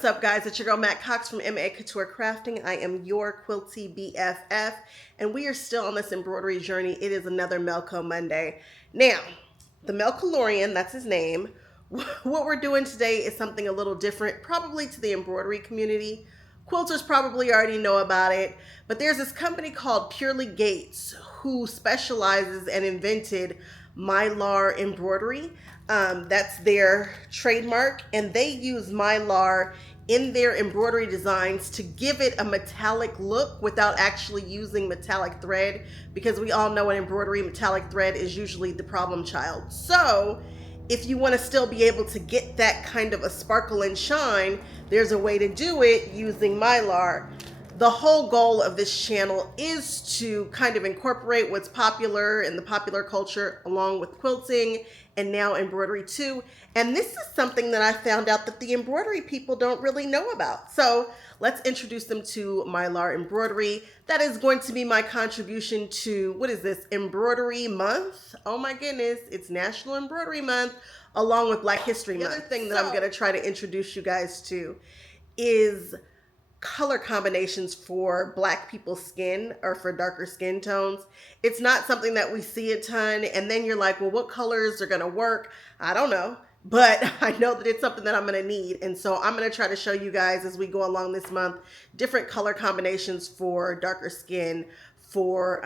What's up, guys? It's your girl Matt Cox from MA Couture Crafting. I am your quilty BFF, and we are still on this embroidery journey. It is another Melco Monday. Now, the Melcolorian, that's his name. What we're doing today is something a little different, probably to the embroidery community. Quilters probably already know about it, but there's this company called Purely Gates who specializes and invented Mylar Embroidery. That's their trademark, and they use Mylar in their embroidery designs to give it a metallic look without actually using metallic thread, because we all know in embroidery metallic thread is usually the problem child. So if you want to still be able to get that kind of a sparkle and shine, there's a way to do it using Mylar. The whole goal of this channel is to kind of incorporate what's popular in the popular culture along with quilting and now embroidery too. And this is something that I found out that the embroidery people don't really know about. So let's introduce them to Mylar Embroidery. That is going to be my contribution to, what is this, Embroidery Month? Oh my goodness, it's National Embroidery Month along with Black History Month. The other thing that I'm going to try to introduce you guys to is color combinations for Black people's skin or for darker skin tones. It's not something that we see a ton, and then you're like, well, what colors are going to work? I don't know, but I know that it's something that I'm going to need. And so I'm going to try to show you guys as we go along this month different color combinations for darker skin for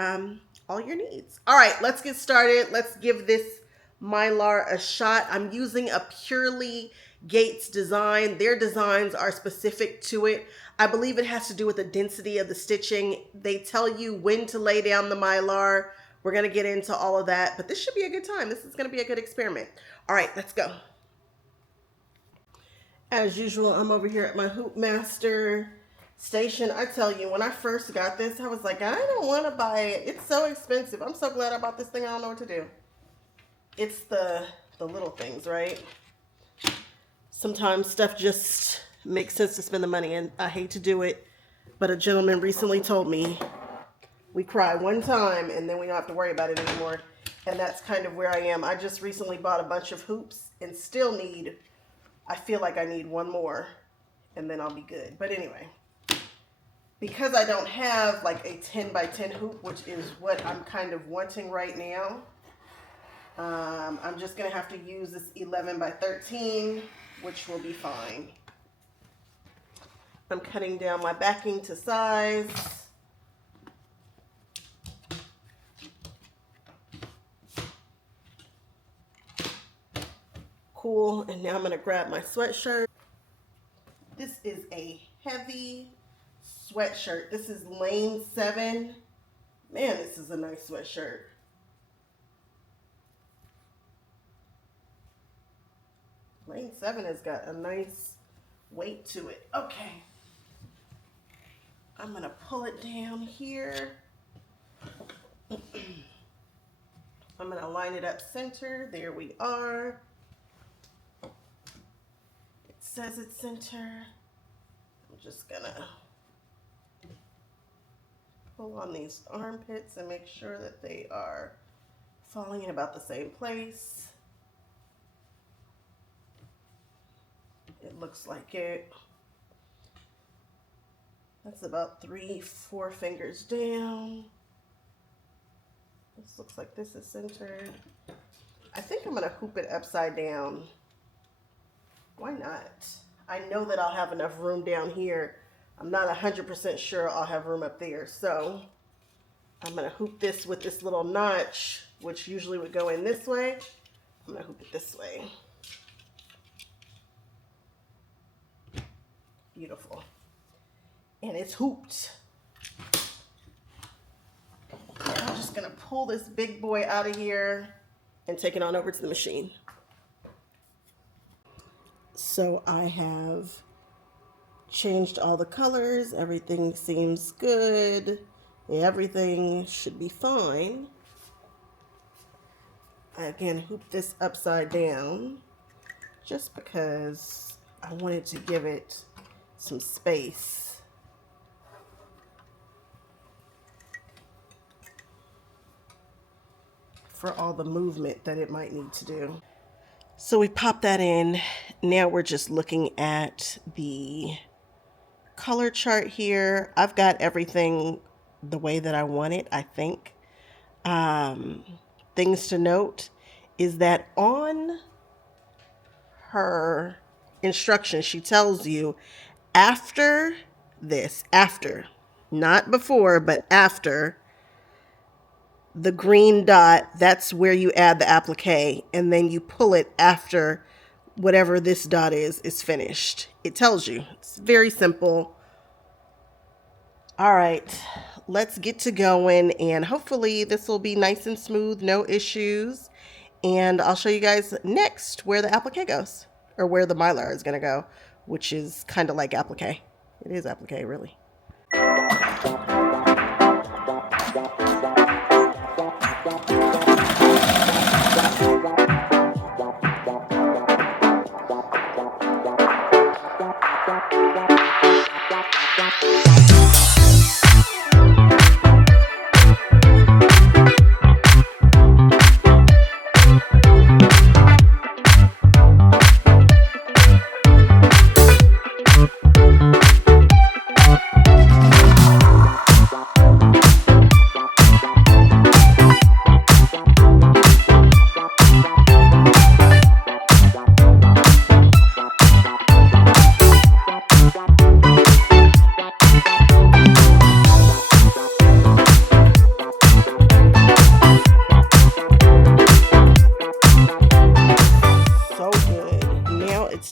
all your needs. All right, let's get started. Let's give this Mylar a shot. I'm using a Purely Gates design. Their designs are specific to it. I believe it has to do with the density of the stitching. They tell you when to lay down the Mylar. We're going to get into all of that, but this should be a good time. This is going to be a good experiment. All right, let's go. As usual, I'm over here at my Hoop Master station. I tell you, when I first got this, I was like, I don't want to buy it. It's so expensive. I'm so glad I bought this thing. I don't know what to do. It's the little things, right? Sometimes stuff just makes sense to spend the money, and I hate to do it, but a gentleman recently told me we cry one time and then we don't have to worry about it anymore, and that's kind of where I am. I just recently bought a bunch of hoops and still need, I feel like I need one more and then I'll be good. But anyway, because I don't have like a 10 by 10 hoop, which is what I'm kind of wanting right now, I'm just going to have to use this 11 by 13, which will be fine. I'm cutting down my backing to size. Cool, and now I'm going to grab my sweatshirt. This is a heavy sweatshirt. This is Lane 7. Man, this is a nice sweatshirt. Lane 7 has got a nice weight to it. Okay. I'm going to pull it down here. I'm going to line it up center. There we are. It says it's center. I'm just going to pull on these armpits and make sure that they are falling in about the same place. It looks like it. That's about 3-4 fingers down. This looks like this is centered. I think I'm going to hoop it upside down. Why not? I know that I'll have enough room down here. I'm not 100% sure I'll have room up there. So I'm going to hoop this with this little notch, which usually would go in this way. I'm going to hoop it this way. Beautiful. And it's hooped. And I'm just going to pull this big boy out of here and take it on over to the machine. So I have changed all the colors. Everything seems good. Everything should be fine. I again hoop this upside down just because I wanted to give it some space. For all the movement that it might need to do. So we pop that in. Now we're just looking at the color chart here. I've got everything the way that I want it, I think. Um, Things to note is that on her instructions, she tells you after this, after, not before, but after the green dot, that's where you add the applique, and then you pull it after whatever this dot is finished. It tells you. It's very simple. All right, let's get to going, and hopefully this will be nice and smooth, no issues. And I'll show you guys next where the applique goes, or where the Mylar is going to go, which is kind of like applique. It is applique, really.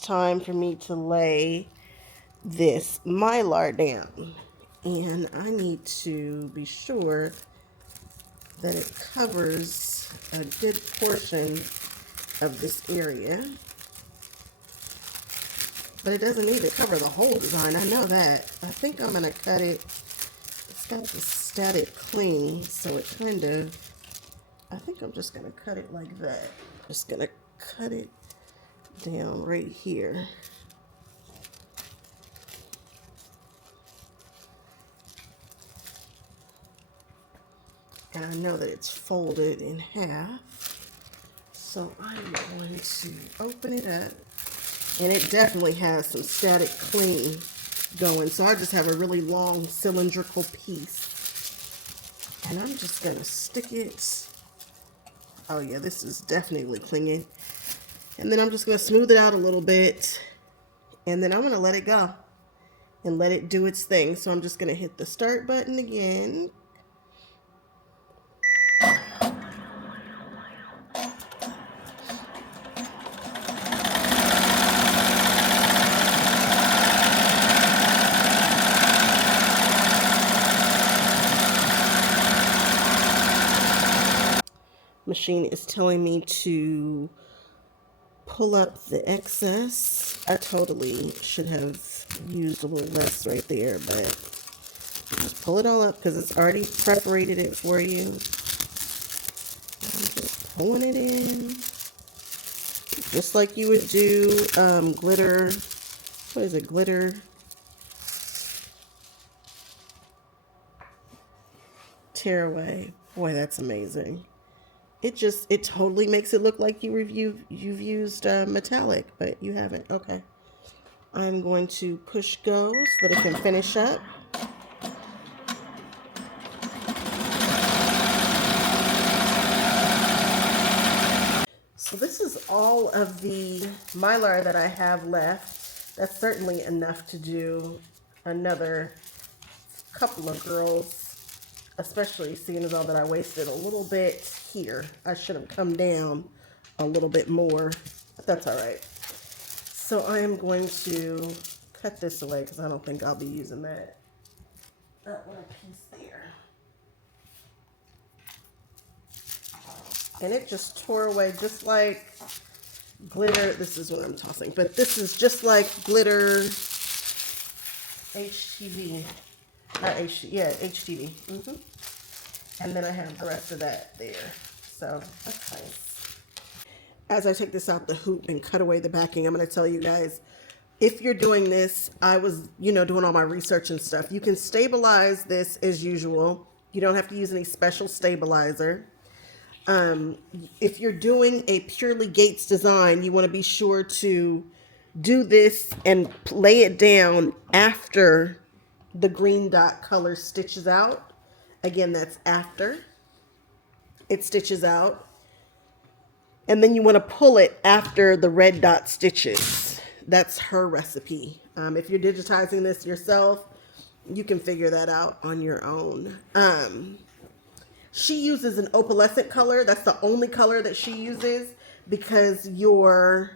Time for me to lay this Mylar down, and I need to be sure that it covers a good portion of this area, but it doesn't need to cover the whole design. I know that. I think I'm going to cut it. It's got the static cling, so it kind of, I think I'm just going to cut it like that. Just going to cut it down right here. And I know that it's folded in half, so I'm going to open it up, and it definitely has some static cling going, so I just have a really long cylindrical piece, and I'm just going to stick it. Oh yeah, this is definitely clinging. And then I'm just going to smooth it out a little bit, and then I'm going to let it go and let it do its thing. So I'm just going to hit the start button again. Machine is telling me to pull up the excess. I totally should have used a little less right there, but just pull it all up because it's already perforated it for you. I'm just pulling it in, just like you would do glitter. What is it? Glitter tearaway. Boy, that's amazing. It totally makes it look like you've used metallic, but you haven't. Okay. I'm going to push go so that it can finish up. So this is all of the Mylar that I have left. That's certainly enough to do another couple of girls, especially seeing as though that I wasted a little bit here. I should have come down a little bit more, but that's all right. So I am going to cut this away because I don't think I'll be using that little piece there. And it just tore away just like glitter. This is what I'm tossing, but this is just like glitter HTV. Not HTV, yeah, HTV. And then I have the rest of that there. So that's nice. As I take this out the hoop and cut away the backing, I'm going to tell you guys, if you're doing this, I was, doing all my research and stuff. You can stabilize this as usual. You don't have to use any special stabilizer. If you're doing a Purely Gates design, you want to be sure to do this and lay it down after the green dot color stitches out. Again, that's after it stitches out. And then you want to pull it after the red dot stitches. That's her recipe. If you're digitizing this yourself, you can figure that out on your own. She uses an opalescent color. That's the only color that she uses because your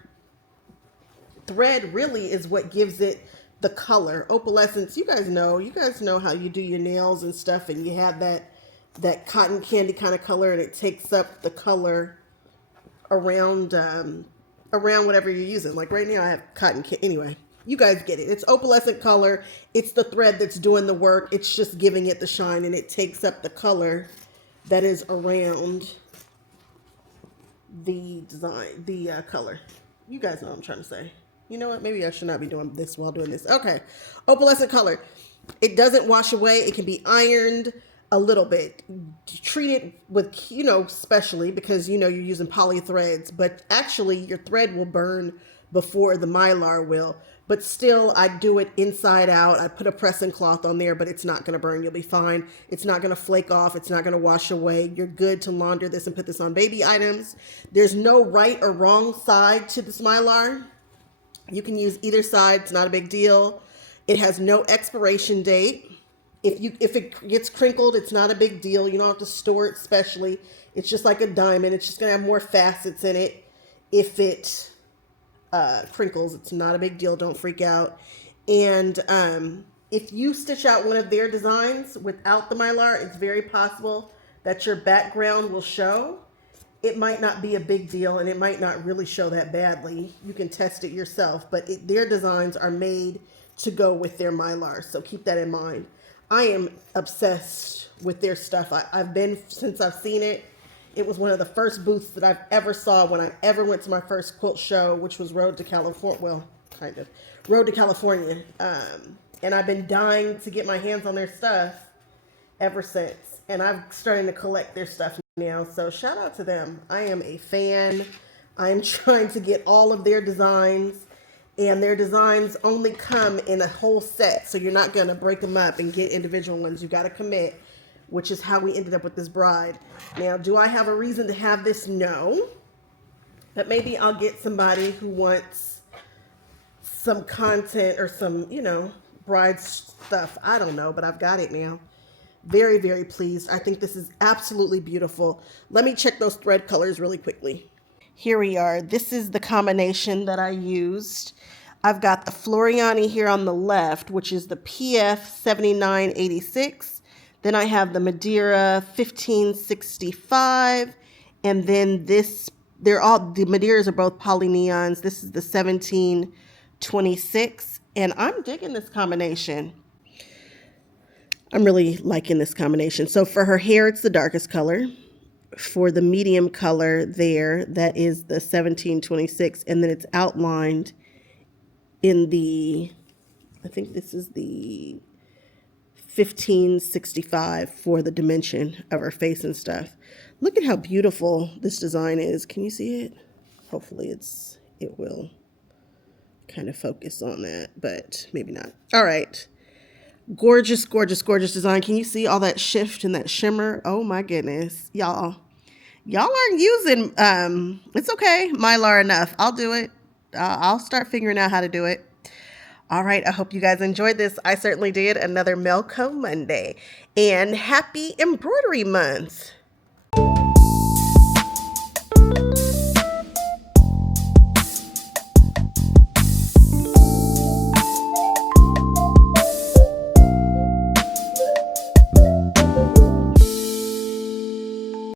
thread really is what gives it the color. Opalescence, you guys know how you do your nails and stuff, and you have that cotton candy kind of color, and it takes up the color around whatever you're using. Like right now I have cotton candy. Anyway, you guys get it. It's opalescent color. It's the thread that's doing the work. It's just giving it the shine, and it takes up the color that is around the design, the color. You guys know what I'm trying to say. You know what? Maybe I should not be doing this while doing this. Okay. Opalescent color. It doesn't wash away. It can be ironed a little bit. Treat it with, especially because, you're using poly threads, but actually your thread will burn before the Mylar will. But still, I do it inside out. I put a pressing cloth on there, but it's not going to burn. You'll be fine. It's not going to flake off. It's not going to wash away. You're good to launder this and put this on baby items. There's no right or wrong side to this Mylar. You can use either side. It's not a big deal. It has no expiration date. If it gets crinkled, it's not a big deal. You don't have to store it specially. It's just like a diamond. It's just going to have more facets in it. If it crinkles, it's not a big deal. Don't freak out. And if you stitch out one of their designs without the Mylar, it's very possible that your background will show. It might not be a big deal, and it might not really show that badly. You can test it yourself, but their designs are made to go with their Mylar, so keep that in mind. I am obsessed with their stuff. I've been since I've seen it. It was one of the first booths that I've ever saw when I ever went to my first quilt show, which was Road to California. Well, kind of. Road to California. And I've been dying to get my hands on their stuff ever since. And I'm starting to collect their stuff now. So shout out to them. I am a fan. I'm trying to get all of their designs. And their designs only come in a whole set. So you're not going to break them up and get individual ones. You got to commit, which is how we ended up with this bride. Now, do I have a reason to have this? No. But maybe I'll get somebody who wants some content or some, bride stuff. I don't know, but I've got it now. Very, very pleased. I think this is absolutely beautiful. Let me check those thread colors really quickly. Here we are. This is the combination that I used. I've got the Floriani here on the left, which is the PF 7986. Then I have the Madeira 1565. And then the Madeiras are both poly neons. This is the 1726. And I'm digging this combination. I'm really liking this combination. So for her hair, it's the darkest color. For the medium color there, that is the 1726, and then it's outlined in the, I think this is the 1565 for the dimension of her face and stuff. Look at how beautiful this design is. Can you see it? Hopefully it will kind of focus on that, but maybe not. All right. Gorgeous, gorgeous, gorgeous design. Can you see all that shift and that shimmer? Oh my goodness, y'all aren't using, it's okay, Mylar enough. I'll do it. I'll start figuring out how to do it. All right, I hope you guys enjoyed this. I certainly did. Another Melco Monday. And happy embroidery month.